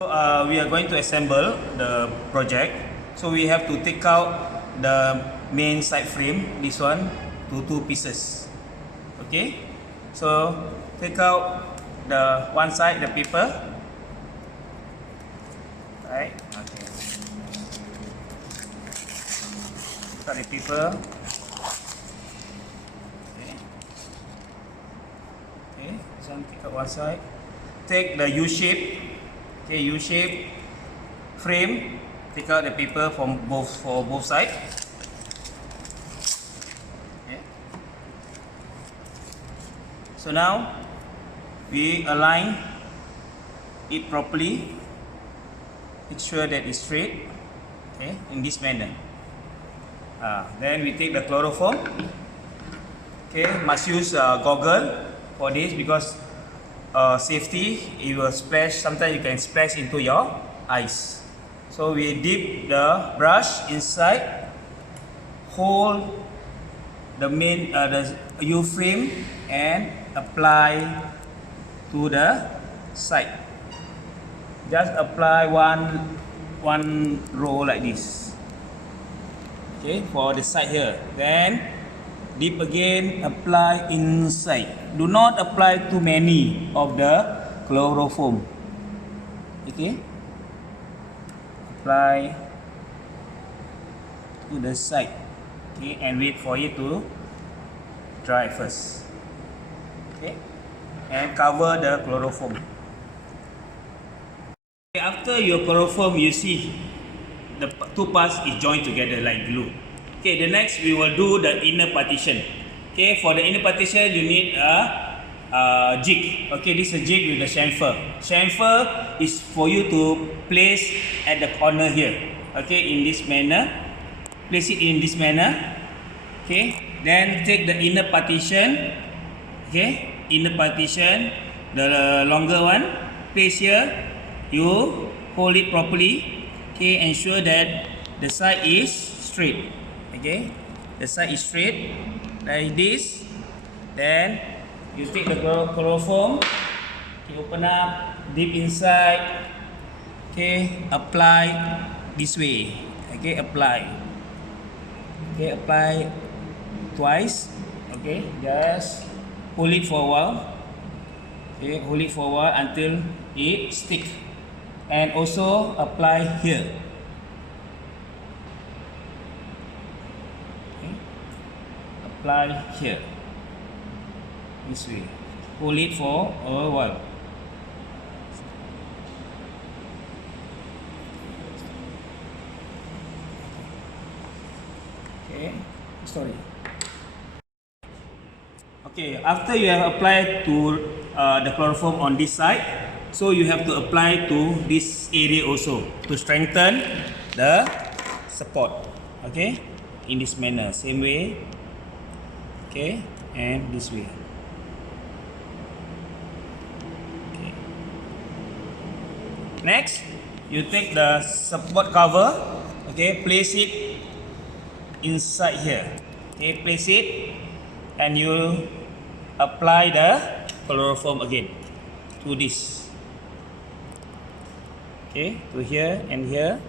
We are going to assemble the project, so we have to take out the main side frame, this one, to two pieces. Okay, so take out the one side, the paper. Right, okay. Take out the paper. Okay, okay, this one take out one side. Take the U shape. Okay, U-shape frame. Take out the paper for both sides. Okay. So now we align it properly. Make sure that it's straight. Okay, in this manner. Then we take the chloroform. Okay, must use goggle for this because safety, it will splash. Sometimes you can splash into your eyes. So we dip the brush inside, hold the main the U frame and apply to the side. Just apply one row like this. Okay, for the side here. Then dip again, apply inside. Do not apply too many of the chloroform. Okay, apply to the side. Okay, and wait for it to dry first. Okay, and cover the chloroform. Okay, after your chloroform, you see the two parts is joined together like glue. Okay, the next we will do the inner partition. Okay, for the inner partition you need a jig. Okay, this is a jig with the chamfer. Chamfer is for you to place at the corner here. Okay, in this manner. Place it in this manner. Okay, then take the inner partition. Okay, inner partition, the longer one. Place here. You hold it properly. Okay, ensure that the side is straight. Okay, the side is straight like this. Then you take the chloroform. Okay, open up, dip inside. Okay, apply this way. Okay, apply. Okay, apply twice. Okay, just hold it for a while. Okay, hold it for a while until it stick. And also apply here. Apply here, this way. Hold it for a while. Okay, sorry. Okay, after you have applied to the chloroform on this side, so you have to apply to this area also to strengthen the support. Okay, in this manner, same way. Okay, and this way. Okay. Next, you take the support cover. Okay, place it inside here. Okay, place it, and you apply the chloroform again to this. Okay, to here and here.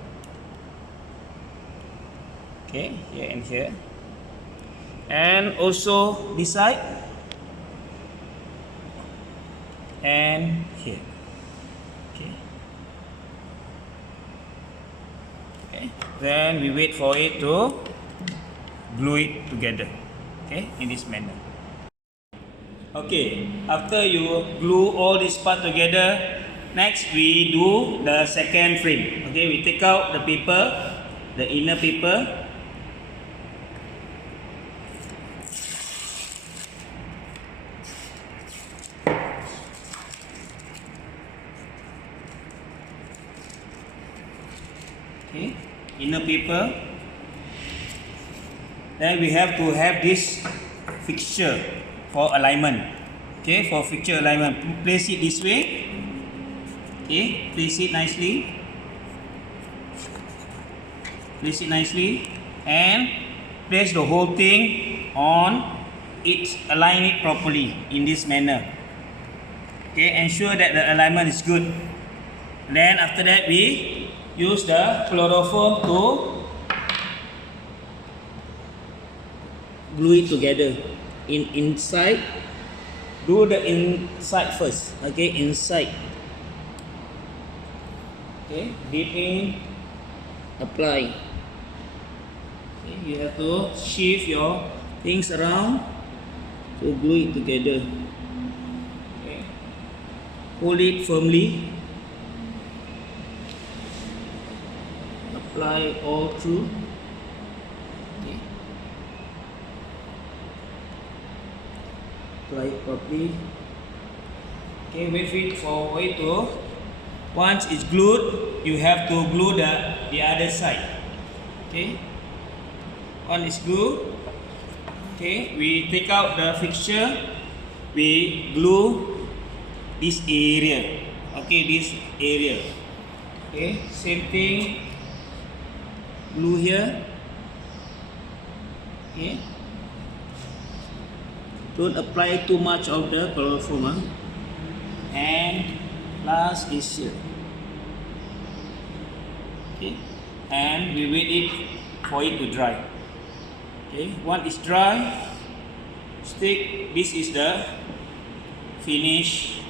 Okay, here and here. And also this side and here. Okay. Okay. Then we wait for it to glue it together. Okay, in this manner. Okay, after you glue all this part together, next we do the second frame. Okay, we take out the paper, the inner paper. Okay, inner paper. Then we have to have this fixture for alignment. Okay, for fixture alignment, place it this way. Okay, place it nicely. Place it nicely and place the whole thing on it. Align it properly in this manner. Okay, ensure that the alignment is good. And then after that we use the chloroform to glue it together. Inside, do the inside first. Okay, inside. Okay, deep in, apply. Okay, you have to shift your things around to glue it together. Okay, hold it firmly. Apply all through. Okay, apply it properly. Okay, wait for it to. Once it's glued, you have to glue the other side. Okay. Once it's glued, okay, we take out the fixture. We glue this area. Okay, this area. Okay, same thing. Glue here. Okay. Don't apply too much of the chloroform. And last is here. Okay, and we wait it for it to dry. Okay, once it's dry, stick. This is the finished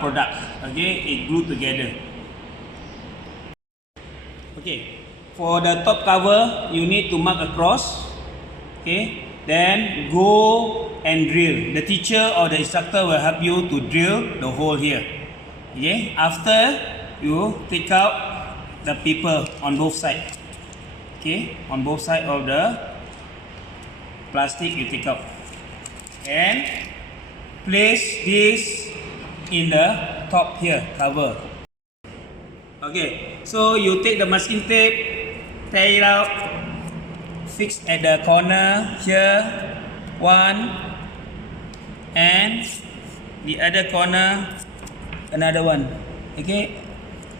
product. Okay, it glued together. Okay, for the top cover, you need to mark across. Okay, then go and drill. The teacher or the instructor will help you to drill the hole here. Okay, after you take out the paper on both sides. Okay, on both sides of the plastic you take out and place this in the top here, cover. Okay, so you take the masking tape, tear it out, fix at the corner here, one, and the other corner, another one. Okay,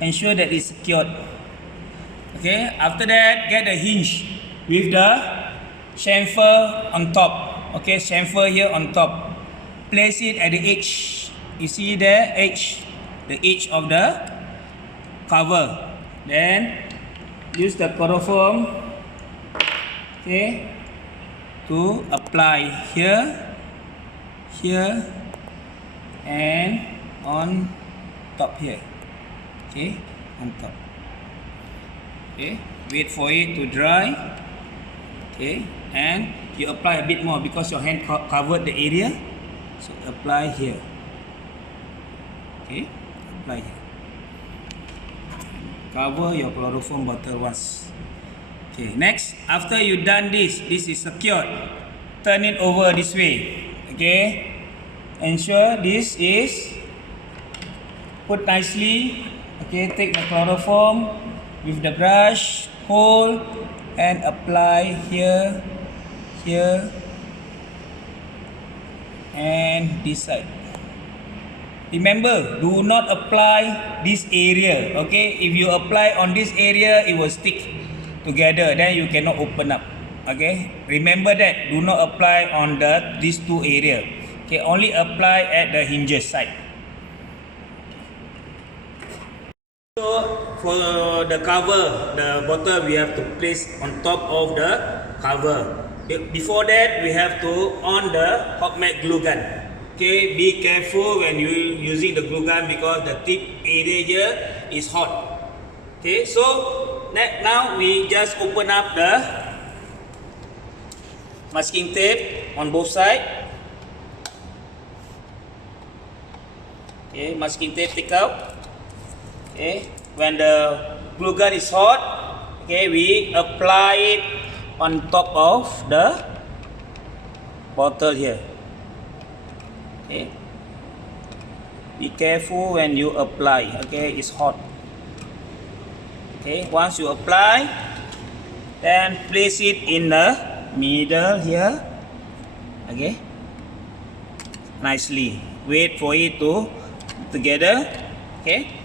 ensure that it's secured. Okay, after that, get the hinge with the chamfer on top. Okay, chamfer here on top. Place it at the edge. You see there, edge, the edge of the cover. Then use the chloroform, okay, to apply here, here, and on top here. Okay, on top. Okay, wait for it to dry. Okay, and you apply a bit more because your hand covered the area. So apply here. Okay, apply here. Cover your chloroform bottle once. Okay, next, after you done this is secured. Turn it over this way. Okay, ensure this is put nicely. Okay, take the chloroform with the brush, hold and apply here, here, and this side. Remember, do not apply this area. Okay, if you apply on this area, it will stick together. Then you cannot open up. Okay, remember that. Do not apply on these two area. Okay, only apply at the hinges side. So for the cover, the bottle we have to place on top of the cover. Before that, we have to on the hot melt glue gun. Okay, be careful when you using the glue gun because the tip area here is hot. Okay, so now we just open up the masking tape on both sides. Okay, masking tape take out. Okay, when the glue gun is hot, okay, we apply it on top of the bottle here. Okay, be careful when you apply. Okay, it's hot. Okay, once you apply, then place it in the middle here. Okay, nicely. Wait for it to together. Okay.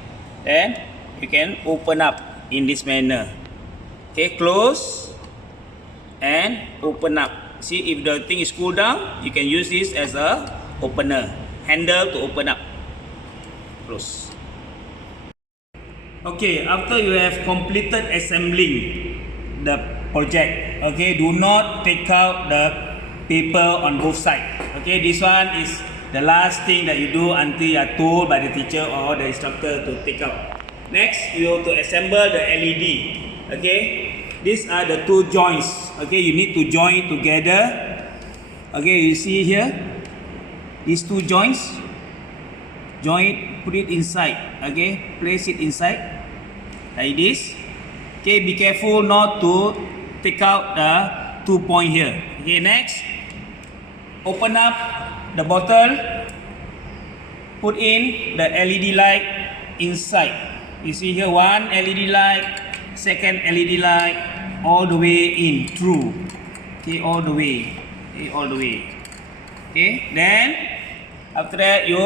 Then you can open up in this manner. Okay, close and open up. See, if the thing is cool down, you can use this as a opener, handle to open up. Close. Okay, after you have completed assembling the project, okay, do not take out the paper on both sides. Okay, this one is the last thing that you do until you are told by the teacher or the instructor to take out. Next, you have to assemble the LED. Okay, these are the two joints. Okay, you need to join together. Okay, you see here, these two joints. Join, put it inside. Okay, place it inside like this. Okay, be careful not to take out the 2 point here. Okay, next, open up the bottle, put in the LED light inside. You see here, one LED light, second LED light, all the way in through. Okay, all the way. Okay, all the way. Okay, then after that you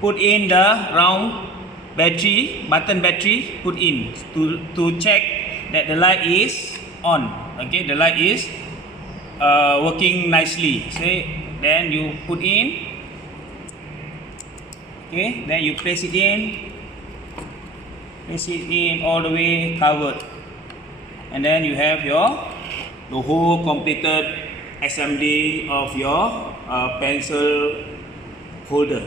put in the round battery, button battery, put in to check that the light is on. Okay, the light is working nicely. Okay, then you put in. Okay, then you place it in. Place it in all the way covered, and then you have the whole completed assembly of your pencil holder.